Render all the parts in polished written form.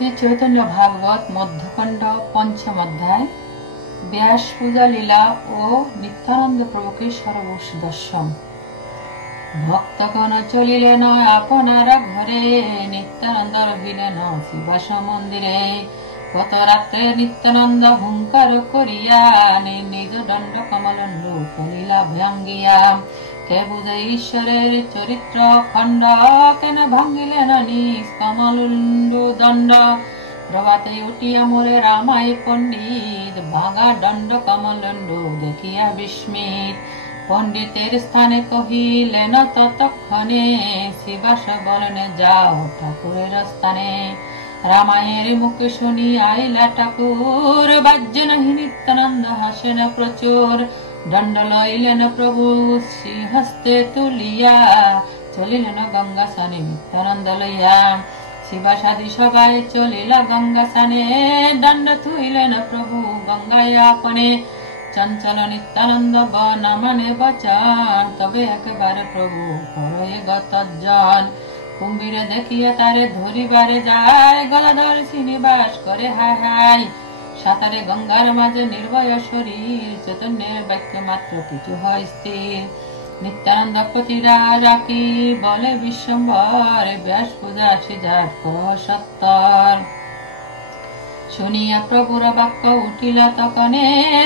শ্রী চৈতন্য ভাগবত মধ্যখণ্ড পঞ্চম অধ্যায় ব্যাস পূজা লীলা ও নিত্যানন্দ প্রভুকে সর্বস্ব দর্শন। ভক্তগণ চলিলেন আপনারা ঘরে, নিত্যানন্দ রহিলেন শিবাস মন্দিরে। কত রাত্রে নিত্যানন্দ হুঙ্কার করিয়া, নিজ দণ্ড কমলন্ড কলিলা ভাঙ্গিয়া। কে বুঝে ঈশ্বরের চরিত্র খণ্ড, কেন ভাঙ্গিলেন নিজ কমলন্ড দণ্ড। প্রভাতে উঠিয়া মোরে রামায় পণ্ডিত, ভাঙা দণ্ড কমলন্ড দেখিয়া বিস্মিত। পণ্ডিতের স্থানে কহিলেন ততক্ষণে, শিবাস বলেন যাও ঠাকুরের স্থানে। রামায়ের মুখে শুনি আইলা ঠাকুর, বাজ্য নাহি নিত্যানন্দ হাসেন প্রচুর। দণ্ড লইলেন প্রভু হস্তে তুলিয়া, চলিলেন গঙ্গা স্নানে নিত্যানন্দ লইয়া। শিবাসাদি সবাই চলিলা গঙ্গা স্নানে, দণ্ড থুইলেন প্রভু গঙ্গায় আপনে। চঞ্চল নিত্যানন্দ না মানে বচন, তবে একেবারে প্রভু করয়ে গতজন। কুম্ভীরে দেখিয়া তারে ধরিবারে যায়, গদাধর শ্রীনিবাস করে হায় হায়। সাঁতারে গঙ্গার মাঝে নির্ভয় শরীর, চৈতন্যের বাক্য মাত্র কিছু হয় স্থির। নিত্যানন্দ প্রতিরা রাখি বলে বিশ্বম্বর, ব্যাস পূজা সিজার সত্তর। শুনিয়া প্রভুর বাক্য উঠিলা তখনে,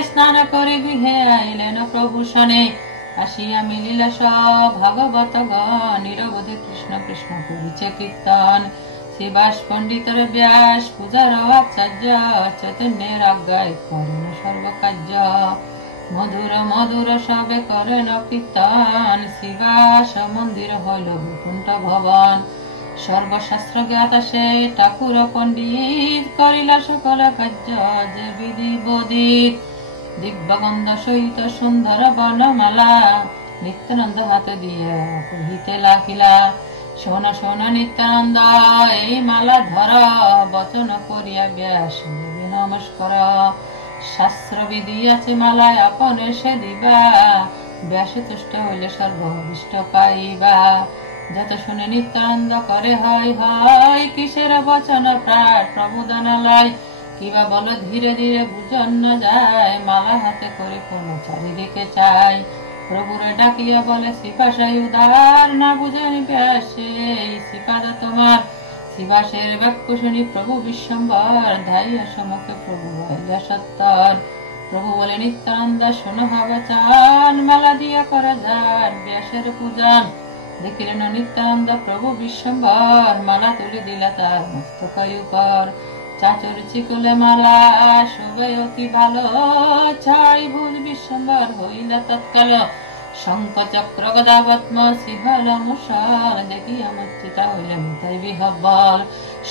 স্নান করে গৃহে আইলেন প্রভু শনে। আসিয়া মিলিলা সব ভাগবত গণ, নিরবধি কৃষ্ণ কৃষ্ণ করিছে কীর্তন। শিবাস পণ্ডিতের ব্যাস পূজার আচার্য, চৈতন্যের আজ্ঞায় করেন সর্বকার্য। মধুর মধুর সবে করেন কীর্তন, শিবাস মন্দির হইল বৈকুণ্ঠ ভবন। সর্বশাস্ত্র জ্ঞাতা সে ঠাকুর পণ্ডিত, করিলা সকল কার্য যে বিধি বোধিত। দিব্যগন্ধ সহিত সুন্দর বনমালা, নিত্যানন্দ হাতে দিয়ে কহিতে লাগিলা। শোন শোন নিত্যানন্দ এই মালা ধর, বচন করিয়া ব্যাস দেবী নমস্কার। শাস্ত্র বিধি আছে মালায় আপনে সে দিবা, ব্যাসে তুষ্ট হইলে সর্ববিষ্ট পাইবা। যত শুনে নিত্যানন্দ করে হয় হয়, কিসের বচন প্রাট প্রভু দানালয়। কিবা বলো ধীরে ধীরে বুঝন না যায়, মালা হাতে করে কোন চারিদিকে চাই। প্রভুরে ডাকিয়া বলে শিবাসাই উদার, না বুঝেনি ব্যাসে শিবাদ তোমার। শিবাসের বাক্য শুনি প্রভু বিশ্বম্বর, ধাইয়া সমুখে প্রভু হইলা সত্তর। প্রভু বলে নিত্যানন্দ শোনো বচন, মালা দিয়া করা যার ব্যাসের পূজন। দেখিলেন নিত্যানন্দ প্রভু বিশ্বম্বর, মালা তুলে দিলা তার মস্তকের উপর। চাচর চিকলে মালা শোভে অতি ভালো, ছয় ভুজ বিশ্বম্বর হইলা তৎকাল। শঙ্খ চক্র গদা পদ্ম শিহল মুষল, দেখিয়া মূর্ছিতা হইলা মিতাই বিহ্বল।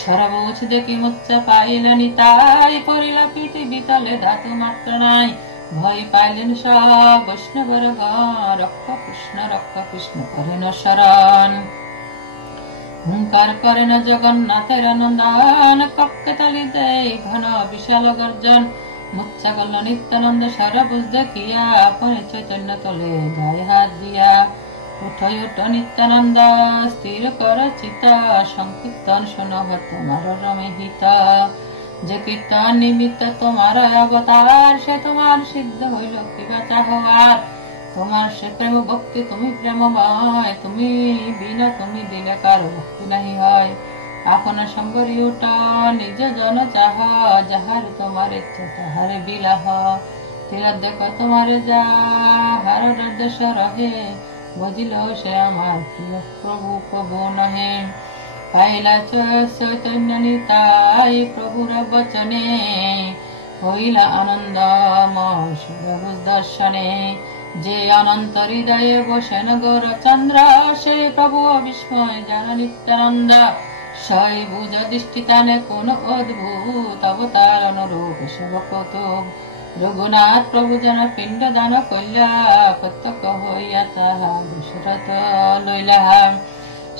সর্বউচ্চ দেখি মুচ্চা পাইলা নিতাই, পড়িলা পৃথিবী তলে ধাতু মাত্র নাই। ভয় পাইলেন সব বৈষ্ণবর গণ, রক্ষ কৃষ্ণ করেন শরণ। হুঙ্কার করেন জগন্নাথের নন্দন, কক্ষে তালি দেয় ঘন বিশাল গর্জন। মুচ্ছা করল নিত্যানন্দ সর্বভুজ দেখিয়া, আপনি চৈতন্য তলে যায় হাত দিয়া। উঠো উঠো নিত্যানন্দ স্থির কর চিত্ত, সংকীর্তন শোনো তোমার রমে হিত। যে কীর্তন নিমিত্ত তোমার অবতার, সে তোমার সিদ্ধ হইল কিবা চাহবার। তোমার সে প্রেম ভক্তি তুমি প্রেমময়, তুমি বিনা তুমি দিলে কারো ভক্তি নাহি হয়। আপনার সম্বরী উঠ নিজ জন চাহ, যাহার তোমার ইচ্ছা তাহারে বিলাহ। তীরথ দেখো তোমার যাহার দেশ রহে, বুঝিল সে আমার প্রিয় প্রভু প্রভু নহে। পাইলা চৈতন্য নিতাই প্রভুর বচনে, হইলা আনন্দময় সর্বভুজ দর্শনে। যে অনন্ত হৃদয়ে বসেন গৌরচন্দ্র, সে প্রভু বিস্ময় জান নিত্যানন্দ। সই বুঝ দৃষ্টিতানে কোন অদ্ভুত অবতার অনুরূপ সব কৌতুক। রঘুনাথ প্রভু যেন পিণ্ড দান কইলা, প্রত্যক্ষ হইয়া তাহা দশরথ লইলা।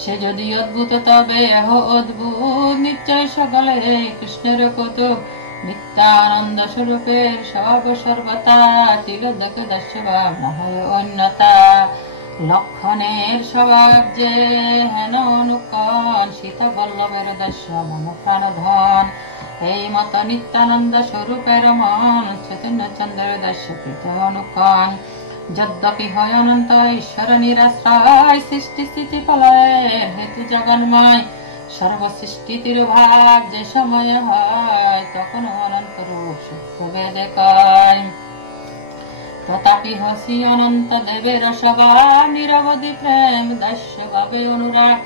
সে যদি অদ্ভুত তবে এহ অদ্ভুত, নিশ্চয় সকলে কৃষ্ণের কৌতুক। নিত্যানন্দ স্বরূপের সব সর্বতা, তিল দেখে দস্যবা না হয় অন্যতা। লক্ষণের স্বভাব যে হেন অনুকন, সীতা বল্লভের দস্য মন প্রাণ ধন। এই মত নিত্যানন্দ স্বরূপের মন, চৈতন্য চন্দ্রের দস্য প্রীত অনুকন। যদ্যপি হয় অনন্ত ঈশ্বর নিরাশ্রয়, সৃষ্টি স্থিতি প্রলয়ের হেতু জগন্ময়। সর্বসৃষ্টি তিরুভাগ যে সময় হয়, তখন অনন্ত রূপ সত্য বেদে কয়। তথাপি হসি অনন্ত দেবের স্বভাব, নিরবধি প্রেম দস্য ভাবে অনুরাগ।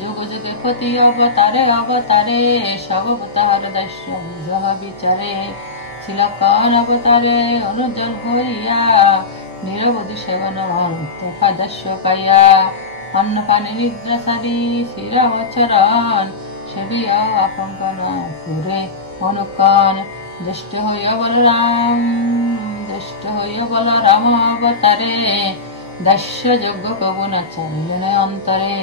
যুগ যুগে পতি অবতারে অবতারে, সর্বতার দস্য বুঝহ বিচারে। শিলকন অবতারে অনুজন হইয়া, নিরবধি সেবন তফা দস্য পাইয়া। অন্ন পানি নিদ্রা সারি শিরাচরণ, সেবিয়া কঙ্কন পুরে অনুকন। জ্যেষ্ঠ হইয়া বলরাম, জ্যেষ্ঠ হইয়া বলরাম অবতারে, দাস্য যোগ্য কবু না চালিলেন অন্তরে।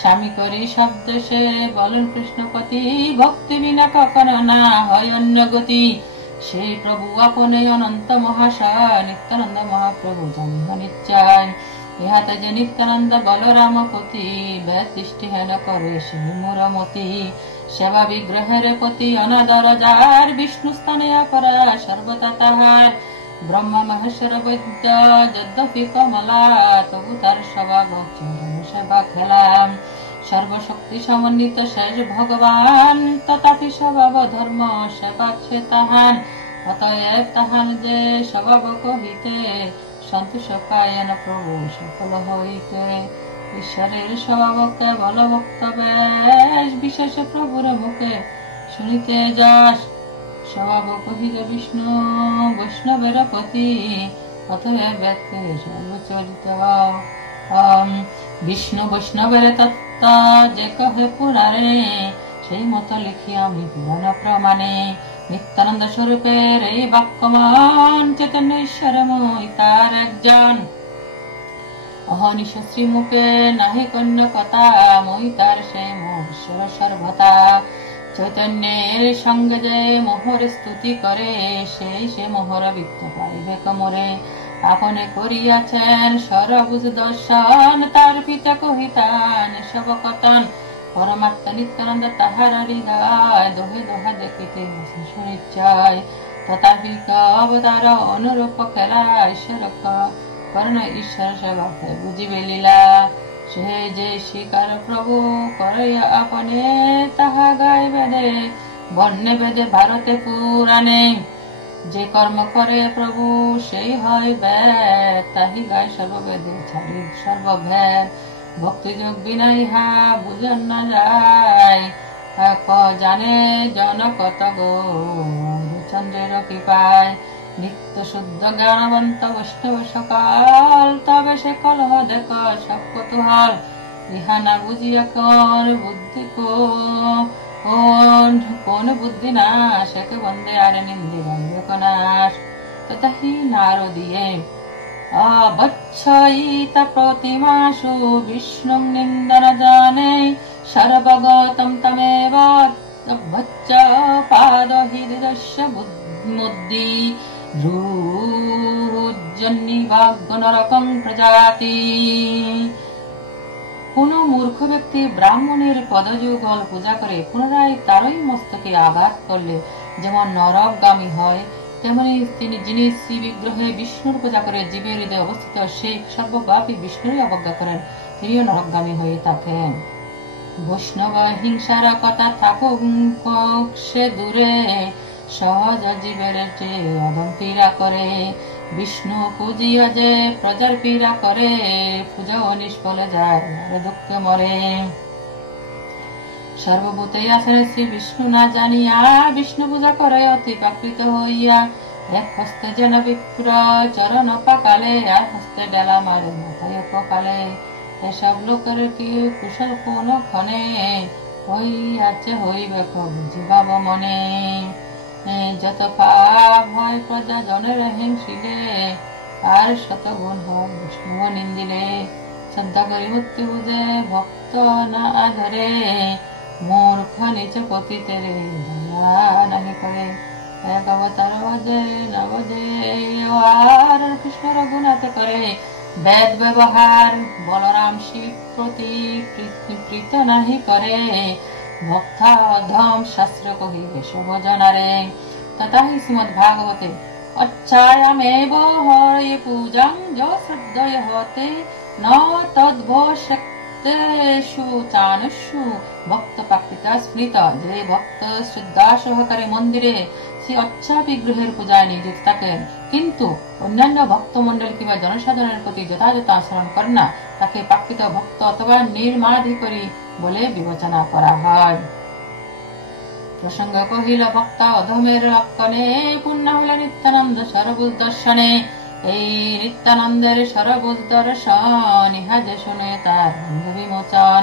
স্বামী করি শব্দ সে বলেন কৃষ্ণপতি, ভক্তি বিনা কখনো না হয় অন্য গতি। সেই প্রভু আপনে অনন্ত মহাশয়, নিত্যানন্দ মহাপ্রভু জন্ম নিশ্চয়। ইহাতে যে নিত্যানন্দ বলরাম পতি, ব্যতিষ্ঠি হেন করে সে মোরমতি। সেবা বিগ্রহের প্রতি অনাদর যার, বিষ্ণু স্থানে অপরা সর্বদা তাহার। ব্রহ্মা মহেশ্বর বৈদ্য যদ্যপি কমলা, তবু তার স্বভাব চরণ সেবা খেলাম। সর্বশক্তি সমন্বিত শেষ ভগবান, তথাপি স্বভাব ধর্ম সেবা সে তাহান। অতএব তাহান যে স্বভাব কহিতে, সন্তোষ পায়েন প্রভু সকল হইতে। ঈশ্বরের স্বভাব কেবল ভক্ত বেশ, বিশেষ প্রভুর মুখে শুনিতে যশ। স্বভাব কহিলে বিষ্ণু বৈষ্ণবের পতি, অতএব ব্যক্তি সর্বচরিত। বিষ্ণু বৈষ্ণবের তত্ত্ব যে কহে পুরাণে, সেই মতো লিখি আমি পুরাণ প্রমাণে। নিত্যানন্দ স্বরূপের এই বাক্যমান, চৈতন্য ঈশ্বরময় তার একজন। অহনিশ শ্রীমুখে নাহি কন্য কথা, মই তার সেই মহেশ্বর সর্বতা। চৈতন্যের সঙ্গে যে মোহর স্তুতি করে, সেই সে মোহর বৃত্ত পাইবে কমরে। আপনে করিয়াছেন সরবুজ দর্শন, তার পিতা কহিতান সব কথন। পরমাত্মা নিত্যানন্দ তাহার হৃদয়, দোহে দোহা দেখিতে সুনিশ্চয়। তথাপি অবতার অনুরূপ খেলা, ঈশ্বর করণ ঈশ্বর সেবা বুঝিবে লীলা। সে যে স্বীকার প্রভু করে আপনে, তাহা গায় বেদে বর্ণে বেদে ভারতে পুরাণে। যে কর্ম করে প্রভু সেই হয় বেদ, তাহি গায় সর্ববেদে ছাড়ি সর্বভেদ। ভক্তি যোগ বিনা ইহা বুঝন না যায়, জানে জন কত গো চন্দ্রের কৃপায়। নিত্য শুদ্ধ জ্ঞানবন্ত বৈষ্ণব সকাল, তবে সে কলহ দেখ সব কৌতূহল। ইহা না বুঝিয়া কোন বুদ্ধি কোন বুদ্ধি না, সেকে বন্দে আর নিন্দি বন্ধে কনাশ। তথাহি নারদিয়ে অবচ্ছয়িতা প্রতিমাসু, বিষ্ণু নিন্দন জানে সর্বগতম তমেব। অবচ্ছ পাদ হৃদস্য মুদ্দি, প্রজাতি। কোন মূর্খ ব্যক্তি ব্রাহ্মণের পদযুগল পূজা করে পুনরায় তারই মস্তকে আঘাত করলে যেমন নরকগামী হয়, তেমনি যিনি শ্রী বিগ্রহে বিষ্ণুর পূজা করে জীবের হৃদয়ে অবস্থিত সেই সর্বব্যাপী বিষ্ণুরই অবজ্ঞা করেন, তিনিও নরকগামী হয়ে থাকেন। বৈষ্ণব হিংসার কথা থাকুক সে দূরে, সহজ জীবের যে অদম পীড়া করে। বিষ্ণু পূজিয়া যে প্রজার পীড়া করে, পূজাও নিষ্ফলে যায় আর দুঃখে মরে। সর্বভূতে আছেন শ্রী বিষ্ণু না জানিয়া, বিষ্ণু পূজা করে অতি প্রাকৃত হইয়া। এক হস্তে যেন বিপ্র চরণ পাকালে, আর হস্তে ডেলা মারে মাথায় কপালে। এসব লোকের কি কুশল কোন ক্ষণে, হইয়াছে হইবে বুঝিবাব মনে। যত পাপ হয় প্রজা জনের হিংসিলে, আর শত গুণ হয় বিষ্ণু নিন্দিলে। শ্রদ্ধা করি মূর্তি বুঝে ভক্ত না আধরে, মূর্খ নিচ পতিতে রে দয়া নাহি করে। এক অবতার বাজে না বাজে, আর কৃষ্ণর গুণাতে করে বেদ ব্যবহার বলরাম শিব প্রতি প্রীত নাহি করে, ভক্তা অধম শাস্ত্র কহিবে শোভজনারে। তথা হি শ্রীমদ্ভাগবতে अच्छायामेव हरि पूजां जो श्रद्धय होते न तद्भोक्तेषु चानुषु ভক্ত প্রাকৃতা স্মৃত। যে ভক্ত শ্রদ্ধা সহকারে মন্দিরে সে অচ্ছা বিগ্রহের পূজায় নিয়োজিত থাকেন, কিন্তু অন্যান্য ভক্ত মন্ডল কিংবা জনসাধারণের প্রতি যথাযথ আচরণ করে না, তাকে প্রাকৃত ভক্ত অথবা নির্মাধিকারী বলে বিবেচনা করা হয়। প্রসঙ্গ কহিল ভক্ত অধমের লক্ষণে, পুণ্য হইল নিত্যানন্দ সরবুজ দর্শনে। এই নিত্যানন্দের সরবুজ দর্শন ইহা যে শুনে তার বন্ধ বিমোচন।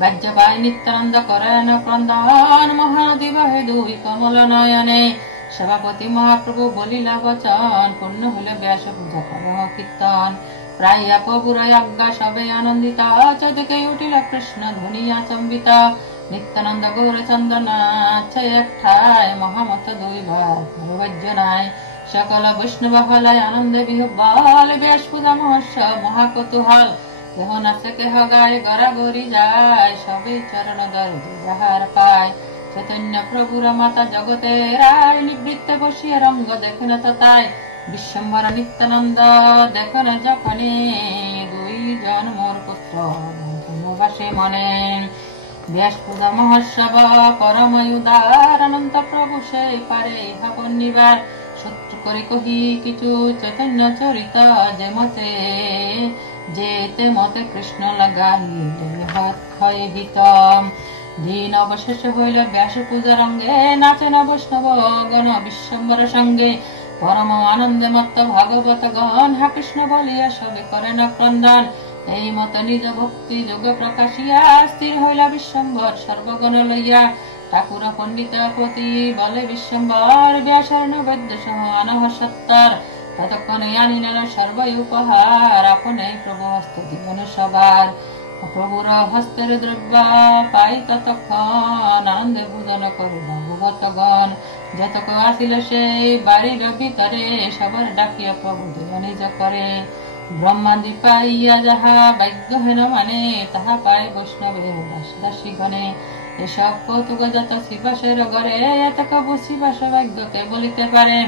বাহ্য পাই নিত্যানন্দ করেন ক্রন্দন, মহানদী বহে দুই কমল নয়নে। সভাপতি মহাপ্রভু বলিলা বচন, পূর্ণ হইল ব্যাস পূজা কর কীর্তন। প্রায় প্রভুর আজ্ঞা সবে আনন্দিত, চৌদিকে উঠিল কৃষ্ণ ধ্বনিয়া চম্বিত। নিত্যানন্দ গৌরচন্দ্র নাচে এক ঠায়, মহামত দুইবার বাহ্য নাই। সকল বৈষ্ণব হলায় আনন্দে বিহ্বল, ব্যাস পূজা মহোৎসব মহাকৌতূহল। কেহ নাচে কেহ গায় গড়াগড়ি যায়, সবে চরণ দর্জি যাহার পায়। চৈতন্য প্রভুর মাতা জগতের রায়, নিবৃত্তে বসিয়া রঙ্গ দেখেন তথায়। বিশ্বম্বর নিত্যানন্দ দেখেন যখনে, দুইজন মোর পুত্র বাসে মনে। ব্যাস পূজা মহোৎসব পরম উদার, অনন্ত প্রভু সে পারে ইহা পণ্যিবার। সূত্র করে কহি কিছু চৈতন্য চরিত, যে মতে যেতে মতে কৃষ্ণ লাগাইলে হয় হিত। দিন অবশেষে হইল ব্যাস পূজা রঙ্গে, নাচেন বৈষ্ণব গণ বিশ্বম্বর সঙ্গে। পরম আনন্দে মত্ত ভাগবত গণ, হা কৃষ্ণ বলিয়া সবে করেন ক্রন্দন। এই মত নিজ ভক্তি যোগ প্রকাশিয়া, স্থির হইলা বিশ্বম্বর সর্বগণ লইয়া। ঠাকুর পণ্ডিত পতি বলে বিশ্বম্বর, ব্যাসের নৈবেদ্য সহ আনহ সত্তর। ততক্ষণে আনিলেন সর্বই উপহার, আপনে প্রভু হস্ত দিলেন সবার। প্রভুর হস্তের দ্রব্য পাই ততক্ষণ, আনন্দে ভোজন করে ভাগবতগণ। যতক আসিল সেই বাড়ির ভিতরে, সবার ডাকিয়া প্রভু দিল নিজ করে। ব্রহ্মাদি পাইয়া যাহা ভাগ্যহীন মানে, তাহা পায় বৈষ্ণবের দাসী গণে। এসব কৌতুক যত শিবাসের ঘরে, এতক শিবাস ভাগ্যকে বলিতে পারে।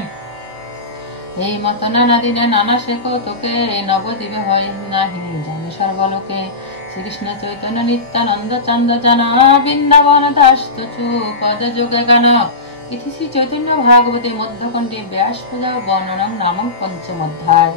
এই মত নানা দিনে নানা সে কৌতুকে, নবদ্বীপে হয় নাহি জানে সর্বলোকে। শ্রীকৃষ্ণ চৈতন্য নিত্যানন্দ চন্দ জান, বৃন্দাবন দাস তুচু পদ যোগে গান। ইতি শ্রী চৈতন্য ভাগবতে মধ্যখণ্ডে ব্যাস পূজা বর্ণনং নামক পঞ্চম অধ্যায়।